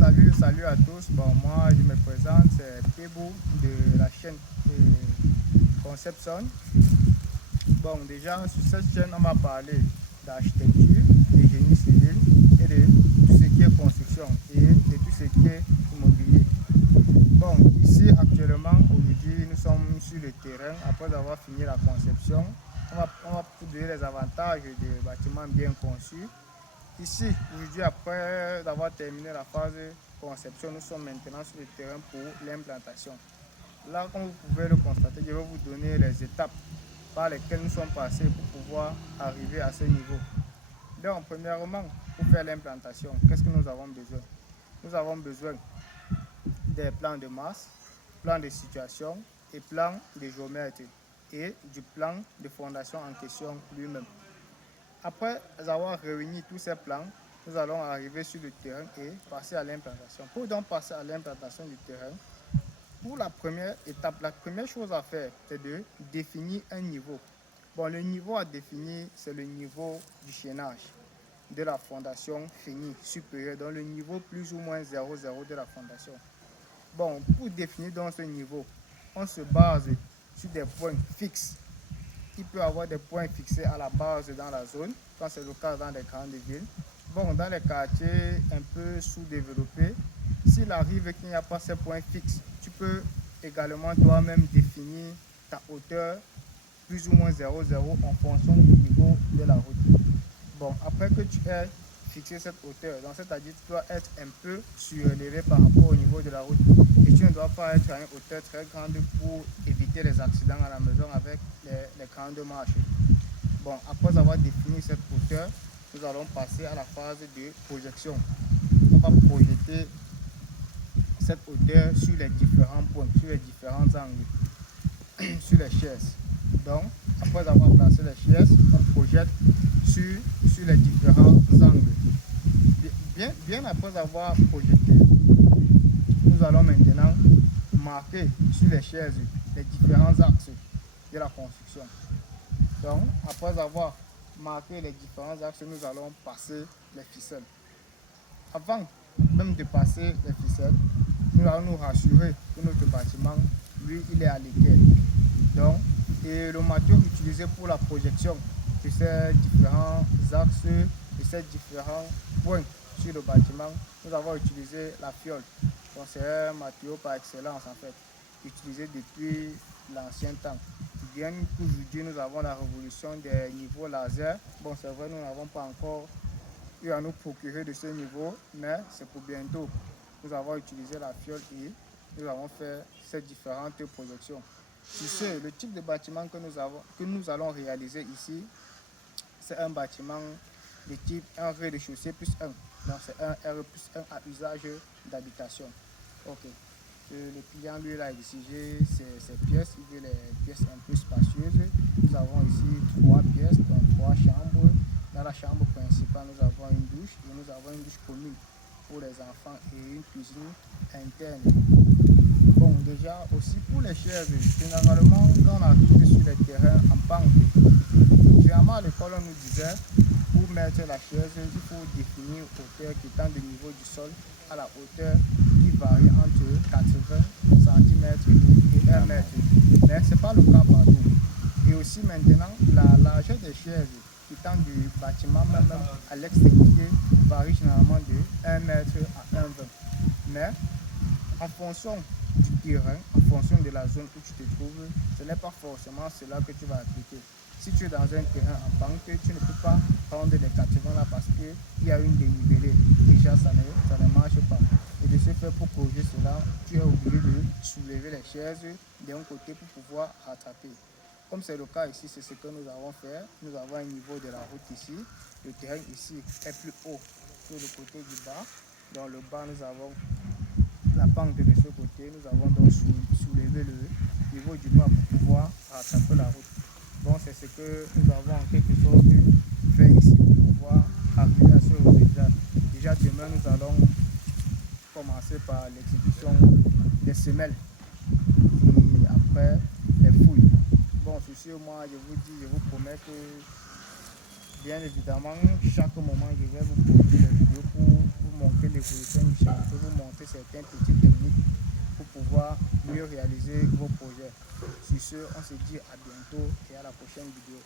Salut à tous. Bon, moi, je me présente, c'est Pébou de la chaîne Conception. Bon, déjà, sur cette chaîne, on va parler d'architecture, de génie civil et de tout ce qui est construction et de tout ce qui est immobilier. Bon, ici, actuellement, aujourd'hui, nous sommes sur le terrain. Après avoir fini la conception, on va vous donner les avantages des bâtiments bien conçus. Ici, aujourd'hui, après avoir terminé la phase conception, nous sommes maintenant sur le terrain pour l'implantation. Là, comme vous pouvez le constater, je vais vous donner les étapes par lesquelles nous sommes passés pour pouvoir arriver à ce niveau. Donc, premièrement, pour faire l'implantation, qu'est-ce que nous avons besoin? Nous avons besoin des plans de masse, plans de situation et plans de géomètre et du plan de fondation en question lui-même. Après avoir réuni tous ces plans, nous allons arriver sur le terrain et passer à l'implantation. Pour donc passer à l'implantation du terrain, pour la première étape, la première chose à faire, c'est de définir un niveau. Bon, le niveau à définir, c'est le niveau du chaînage de la fondation finie supérieure, donc le niveau plus ou moins 0,0 de la fondation. Bon, pour définir donc ce niveau, on se base sur des points fixes. Il peut y avoir des points fixés à la base dans la zone, quand c'est le cas dans les grandes villes. Bon, dans les quartiers un peu sous-développés, s'il arrive qu'il n'y a pas ces points fixes, tu peux également toi-même définir ta hauteur plus ou moins 0,0 en fonction du niveau de la route. Bon, après que tu aies fixé cette hauteur, donc c'est-à-dire que tu dois être un peu surélevé par rapport au niveau de la route et tu ne dois pas être à une hauteur très grande pour éviter les accidents à la maison avec les grandes marches. Bon, après avoir défini cette hauteur, nous allons passer à la phase de projection. On va projeter cette hauteur sur les différents points, sur les différents angles, sur les chaises. Donc, après avoir placé les chaises, on projette sur les différents angles. Bien après avoir projeté, nous allons maintenant marquer sur les chaises les différents axes de la construction. Donc, après avoir marqué les différents axes, nous allons passer les ficelles. Avant même de passer les ficelles, nous allons nous rassurer que notre bâtiment, lui, il est à l'équerre. Donc, et le matériau utilisé pour la projection de ces différents axes, de ces différents points sur le bâtiment, nous avons utilisé la fiole. Donc, c'est un matériau par excellence, en fait, utilisé depuis l'ancien temps. Bien qu'aujourd'hui, nous avons la révolution des niveaux laser. Bon, c'est vrai, nous n'avons pas encore eu à nous procurer de ce niveau, mais c'est pour bientôt. Nous avons utilisé la fiole et nous avons fait ces différentes projections. Tu sais, le type de bâtiment que nous allons réaliser ici, c'est un bâtiment de type un rez-de-chaussée plus 1. Donc c'est un R plus 1 à usage d'habitation. Ok. Le client lui il a exigé ses pièces, il veut les pièces un peu spacieuses. Nous avons ici 3 pièces, donc 3 chambres. Dans la chambre principale, nous avons une douche et nous avons une douche commune pour les enfants et une cuisine interne. Bon, déjà aussi pour les chaises, généralement quand on arrive sur les terrains en pente, généralement à l'école on nous disait pour mettre la chaise, il faut définir hauteur qui étant du niveau du sol à la hauteur qui varie entre 80 cm et 1 mètre. Mais ce n'est pas le cas partout. Et aussi maintenant, la largeur des chaises étant du bâtiment même à l'extrémité varie généralement de 1 mètre à 1,20 m. Mais en fonction du terrain, en fonction de la zone où tu te trouves, ce n'est pas forcément cela que tu vas appliquer. Si tu es dans un terrain en pente, tu ne peux pas prendre les 80 là parce qu'il y a une dénivelée. Déjà, ça ne marche pas. Et de ce fait, pour corriger cela, tu es obligé de soulever les chaises d'un côté pour pouvoir rattraper. Comme c'est le cas ici, c'est ce que nous avons fait. Nous avons un niveau de la route ici. Le terrain ici est plus haut que le côté du bas. Dans le bas, nous avons la pente de ce côté. Nous avons donc soulevé le niveau du bas pour pouvoir rattraper la route. Bon, c'est ce que nous avons en quelque sorte fait ici pour pouvoir arriver à ce résultat. Déjà demain, nous allons commencer par l'exécution des semelles et après les fouilles. Bon, sur ce, moi, je vous promets que, bien évidemment, chaque moment, je vais vous poster les vidéos pour vous montrer l'évolution du chien, je peux vous montrer certaines petites techniques pour pouvoir mieux réaliser vos projets. Sur ce, on se dit à bientôt et à la prochaine vidéo.